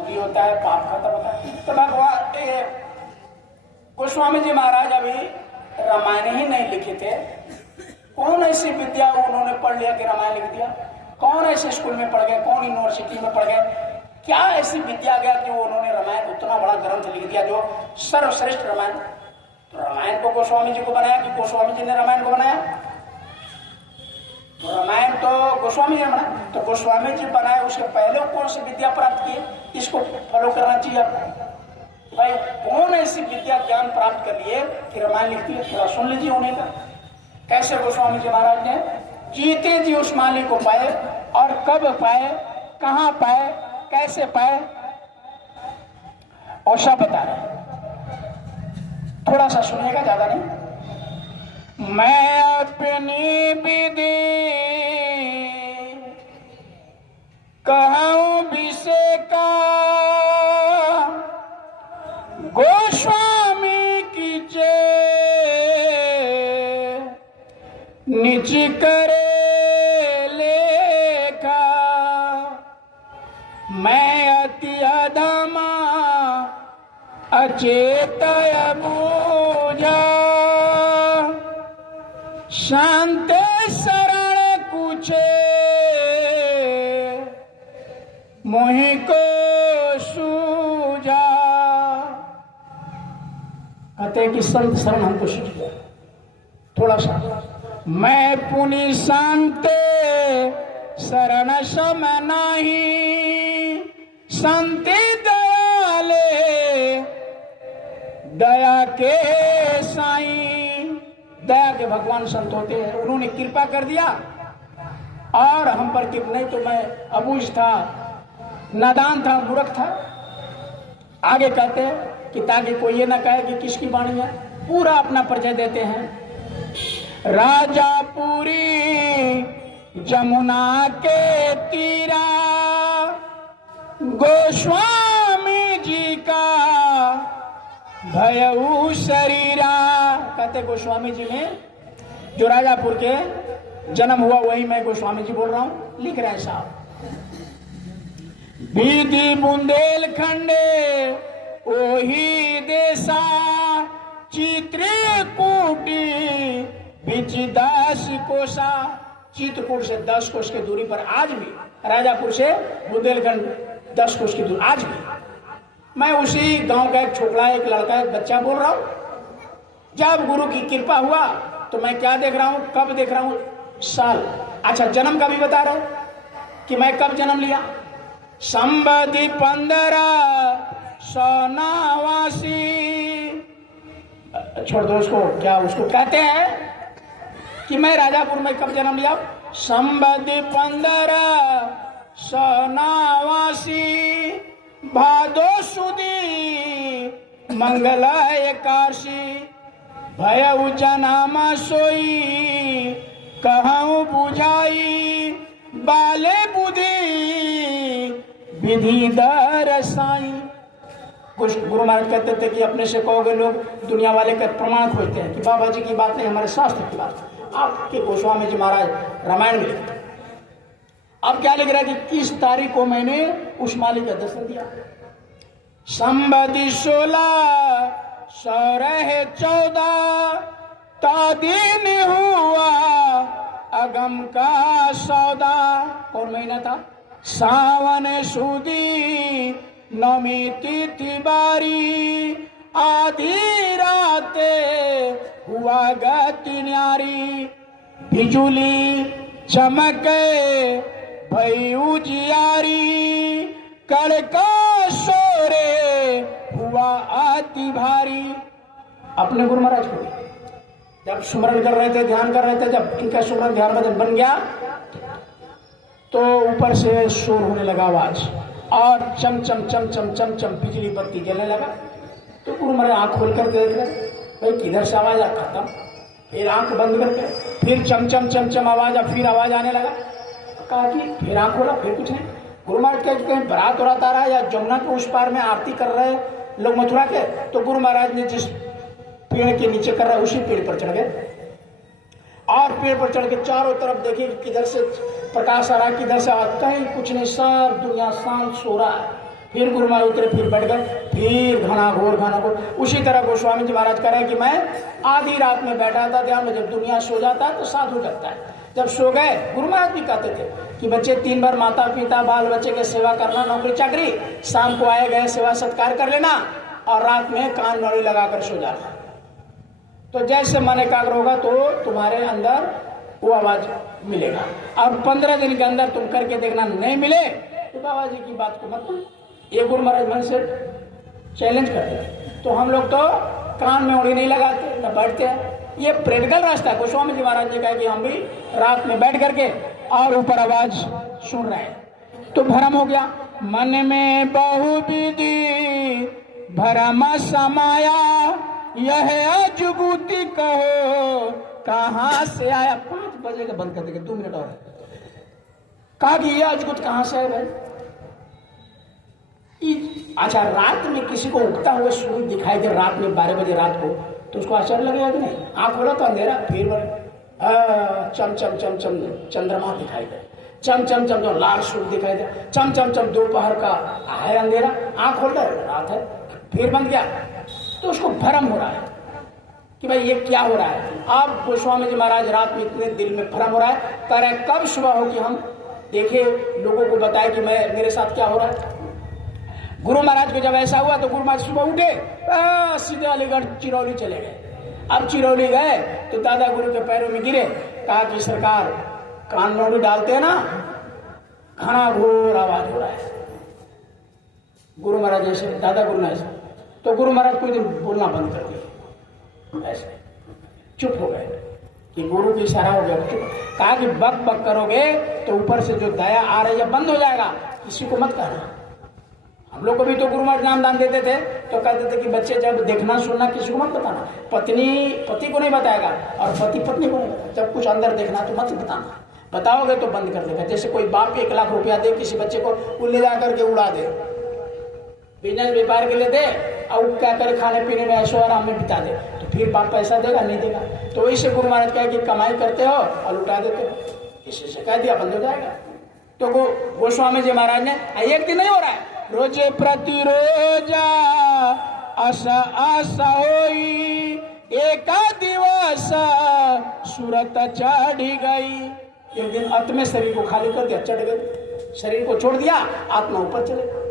होता है, पाप खत्म होता है। तो भगवान गोस्वामी जी महाराज अभी रामायण ही नहीं लिखे थे। कौन ऐसी विद्या उन्होंने पढ़ लिया कि रामायण लिख दिया? कौन ऐसे स्कूल में पढ़ गए, कौन यूनिवर्सिटी में पढ़ गए? क्या ऐसी विद्या गया कि वो उन्होंने रामायण उतना बड़ा ग्रंथ लिख दिया जो सर्वश्रेष्ठ रामायण? तो रामायण को गोस्वामी जी को बनाया कि गोस्वामी जी ने रामायण को बनाया? तो रामायण तो गोस्वामी जी ने बनाया। तो गोस्वामी जी बनाए उसके पहले कौन सी विद्या प्राप्त किए? इसको फॉलो करना चाहिए आपको। भाई कौन ऐसी विद्या ज्ञान प्राप्त कर लिए कि रामायण लिखती है? थोड़ा सुन लीजिए उन्हीं का। कैसे गोस्वामी जी महाराज ने जीते जी उस माली को पाए और कब पाए, कहां पाए, कैसे पाए, और सब बता रहे। थोड़ा सा सुनिएगा, ज्यादा नहीं। मैं अपनी विधि कहूं विषय का, गोस्वामी की निच करे लेखा। मैं अति अधमा अचेत बूझा, शांत शरण कुछे मोहि को सूझा। कहते हैं कि संत शरण हमको सूझ गया। थोड़ा सा मैं पुनि शांत शरण सम नाही, शांति दयाले दया के साईं। दया के भगवान संत होते हैं। उन्होंने कृपा कर दिया और हम पर कृपा, नहीं तो मैं अबूझ था, नादान था, मूर्ख था। आगे कहते हैं कि ताकि कोई ये ना कहे कि किसकी वाणी है, पूरा अपना परिचय देते हैं। राजापुरी जमुना के तीरा, गोस्वामी जी का भयऊ शरीरा। कहते गोस्वामी जी में जो राजापुर के जन्म हुआ वही मैं गोस्वामी जी बोल रहा हूं, लिख रहे हैं साहब। बीती बुंदेलखंड ओही देशा, चित्रकूटी बीच 10 कोसा। चित्रकूट से 10 कोस की दूरी पर आज भी, राजापुर से बुंदेलखंड 10 कोस की दूरी आज भी। मैं उसी गांव का एक छोकरा, एक लड़का, एक बच्चा बोल रहा हूं। जब गुरु की कृपा हुआ तो मैं क्या देख रहा हूं, कब देख रहा हूं, साल। अच्छा जन्म का भी बता रहा हूं कि मैं कब जन्म लिया। संबंधी 1589। छोड़ दो उसको, क्या उसको कहते हैं कि मैं राजापुर में कब जन्म लिया। संबंधी 1589 भादो सुदी मंगल एकादशी। भयउ जन्म सोई कहूं बुझाई, बाले बुद्धि विधि दरसाई। कुछ गुरु महाराज कहते थे कि अपने से कहोगे लोग दुनिया वाले का प्रमाण खोजते हैं कि बाबा जी की बात नहीं, हमारे शास्त्र की बात। आपके गोस्वामी जी महाराज रामायण में लिखते। अब क्या लिख रहा है कि किस तारीख को मैंने उस माली का दर्शन दिया। संबंधी 16 सौरह 14 तादीन हुआ अगम का सौदा। कौन महीना था? सावन सुदी नौमी तिथि बारी, आधी राते हुआ गति न्यारी। बिजुली चमके भई उजियारी, कड़का सोरे हुआ अति भारी। अपने गुरु महाराज को जब सुमरन कर रहे थे, ध्यान कर रहे थे, जब इनका सुमरन ध्यान भजन बन गया तो ऊपर से शोर होने लगा, आवाज, और चम चम चम चम चम चम बिजली बत्ती जलने लगा। तो गुरु महाराज आंख खोल कर देख रहे, भाई किधर से आवाज आ, खत्म। फिर आंख बंद करके फिर चम चम चम चम आवाज, अब फिर आवाज आने लगा। कहा कि फिर आंख खोला, फिर कुछ नहीं। गुरु महाराज कहे कहीं बारात उरात आ रहा है या जमुना के उस पार में आरती कर रहे लोग मथुरा के। तो गुरु महाराज ने जिस पेड़ के नीचे कर रहा है उसी पेड़ पर चढ़ गए और पेड़ पर चढ़ के चारों तरफ देखिए किधर से प्रकाश आ रहा है, किधर से आ रहा है, कहीं कुछ नहीं, सब दुनिया शांत सो रहा है। फिर गुरु महाराज उतरे, फिर बैठ गए, फिर घना घोर। उसी तरह गोस्वामी जी महाराज कह रहे हैं कि मैं आधी रात में बैठा था ध्यान में, जब दुनिया सो जाता है तो साधु जगता है। जब सो गए, गुरु महाराज भी कहते थे कि बच्चे 3 बार माता पिता बाल बच्चे की सेवा करना, नौकरी चाकरी, शाम को आए गए सेवा सत्कार कर लेना और रात में कान नौड़ी लगाकर सो जाना। तो जैसे मन एकाग्र होगा तो तुम्हारे अंदर वो आवाज मिलेगा। और 15 दिन के अंदर तुम करके देखना, नहीं मिले तो बाबा जी की बात को मत मान। ये गुरु महाराज मन से चैलेंज करते थे। तो हम लोग तो कान में उंगली नहीं लगाते, न बैठते हैं। ये प्रैक्टिकल रास्ता है। गोस्वामी जी महाराज ने कहा कि हम भी रात में बैठ करके और ऊपर आवाज सुन रहे हैं। तो भ्रम हो गया, मन में बहुविधि भ्रम समाया, यह अजगुती कहो कहां से आया। 5 बजे का बंद कर देंगे, 2 मिनट और कहा कि ये अजगुत कहां से आया भाई। अच्छा, रात में किसी को उगता हुआ सूरज दिखाई दे रात में 12 बजे रात को, तो उसको आश्चर्य लगेगा कि नहीं? आंख खोला तो अंधेरा, फिर चम चम चम चम चंद्रमा दिखाई दे, चम चम चम चम लाल सूरज दिखाई दे, चम चम चम दोपहर का है अंधेरा, आंख खोलता है रात है, फिर बंद गया, तो उसको भ्रम हो रहा है कि भाई ये क्या हो रहा है। अब गोस्वामी जी महाराज रात में इतने दिल में भ्रम हो रहा है, कह रहे कब सुबह हो कि हम देखे, लोगों को बताए कि मैं मेरे साथ क्या हो रहा है। गुरु महाराज को जब ऐसा हुआ तो गुरु महाराज सुबह उठे, सीधे अलीगढ़ चिरौली चले गए। अब चिरौली गए तो दादा गुरु के पैरों में गिरे, कहा कि सरकार कान नौड़ी डालते हैं ना, घना घोर आवाज हो रहा है। गुरु महाराज ऐसे, दादा गुरु ने ऐसा, तो गुरु महाराज कोई दिन बोलना बंद कर दिया, ऐसे चुप हो गए कि गुरु की इशारा हो गया, चुप। कहा कि बक बक करोगे तो ऊपर से जो दया आ रही है बंद हो जाएगा, किसी को मत कहना। हम लोग को भी तो गुरु महाराज नाम दान देते थे, तो कहते थे कि बच्चे जब देखना सुनना किसी को मत बताना, पत्नी पति को नहीं बताएगा और पति पत्नी को नहीं बताएगा, जब कुछ अंदर देखना तो मत बताना, बताओगे तो बंद कर देगा। जैसे कोई बाप 1 लाख रुपया दे किसी बच्चे को, वो ले जा करके उड़ा दे, बिजनेस व्यापार के लिए दे और क्या करे खाने पीने में ऐशो आराम में बिता दे, तो फिर बाप पैसा देगा नहीं देगा। तो इसे गुरु महाराज कहे कि कमाई करते हो और लुटा देते हो, इसी से कह दिया बंद हो जाएगा। तो गोस्वामी जी महाराज ने, एक दिन नहीं हो रहा है, रोजे प्रतिरोजा आशा आशा होई, एका दिवस सूरत चढ़ी गई। एक दिन अंत में शरीर को खाली कर दिया, चढ़ गई, शरीर को छोड़ दिया, आत्मा ऊपर चले गई।